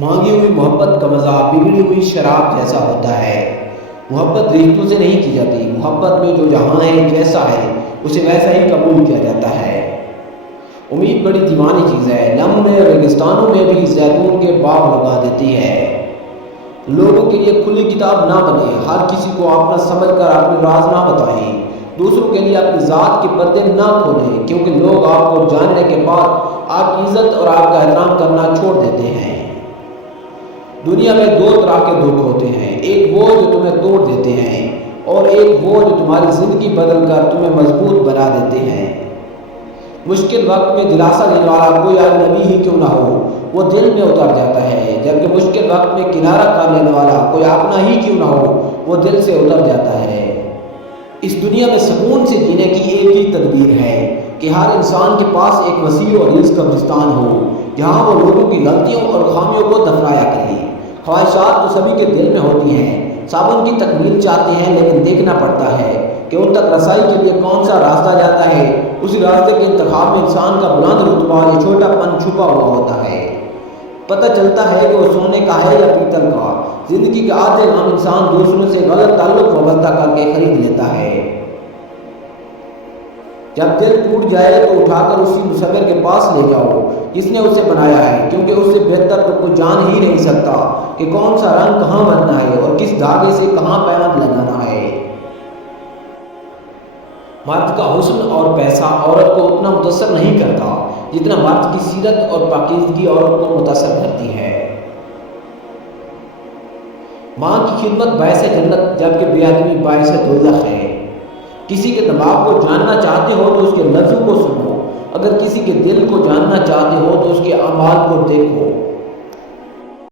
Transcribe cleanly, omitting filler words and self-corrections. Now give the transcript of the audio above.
مانگی ہوئی محبت کا مزہ بگڑی ہوئی شراب جیسا ہوتا ہے۔ محبت رشتوں سے نہیں کی جاتی، محبت میں جو جہاں ہے جیسا ہے اسے ویسا ہی قبول کیا جاتا ہے۔ امید بڑی دیوانی چیز ہے، لمحے ریگستانوں میں بھی زیتون کے باغ لگا دیتی ہے۔ لوگوں کے لیے کھلی کتاب نہ بنے، ہر کسی کو اپنا سمجھ کر اپنے راز نہ بتائیں، دوسروں کے لیے اپنی ذات کے پردے نہ کھولیں، کیونکہ لوگ آپ کو جاننے کے بعد آپ کی عزت اور آپ کا احترام کرنا چھوڑ دیتے ہیں۔ دنیا میں دو طرح کے دکھ ہوتے ہیں، ایک وہ جو تمہیں توڑ دیتے ہیں اور ایک وہ جو تمہاری زندگی بدل کر تمہیں مضبوط بنا دیتے ہیں۔ مشکل وقت میں دلاسا دینے والا کوئی اجنبی ہی کیوں نہ ہو، وہ دل میں اتر جاتا ہے، جبکہ مشکل وقت میں کنارہ کر لینے والا کوئی اپنا ہی کیوں نہ ہو، وہ دل سے اتر جاتا ہے۔ اس دنیا میں سکون سے جینے کی ایک ہی تدبیر ہے کہ ہر انسان کے پاس ایک وسیع اور رزق قبرستان ہو، جہاں وہ لوگوں کی غلطیوں اور خامیوں کو دفنایا کرے۔ خواہشات تو سبھی کے دل میں ہوتی ہیں، سب ان کی تکمیل چاہتے ہیں، لیکن دیکھنا پڑتا ہے کہ ان تک رسائی کے لیے کون سا راستہ جاتا ہے۔ اسی راستے کے انتخاب میں انسان کا بلند رتبہ یا چھوٹا پن چھپا ہوا ہوتا ہے۔ پتہ چلتا ہے کہ وہ سونے کا ہے یا پیتل کا۔ زندگی کے آدھے غم انسان دوسروں سے غلط تعلق وابستہ کر کے خرید لیتا ہے۔ جب دل ٹوٹ جائے تو اٹھا کر اسی مصور کے پاس لے جاؤ جس نے اسے بنایا ہے، کیونکہ اس سے بہتر تو کوئی جان ہی نہیں سکتا کہ کون سا رنگ کہاں بننا ہے اور کس دھاگے سے کہاں پیوند لگانا ہے۔ مرد کا حسن اور پیسہ عورت کو اتنا متاثر نہیں کرتا جتنا مرد کی سیرت اور پاکیزگی عورت کو متاثر کرتی ہے۔ ماں کی خدمت باعث جنت، جبکہ بے ادبی باعث دوزخ ہے۔ کسی کے دماغ کو جاننا چاہتے ہو تو اس کے لفظوں کو سنو، اگر کسی کے دل کو جاننا چاہتے ہو تو اس کے اعمال کو دیکھو۔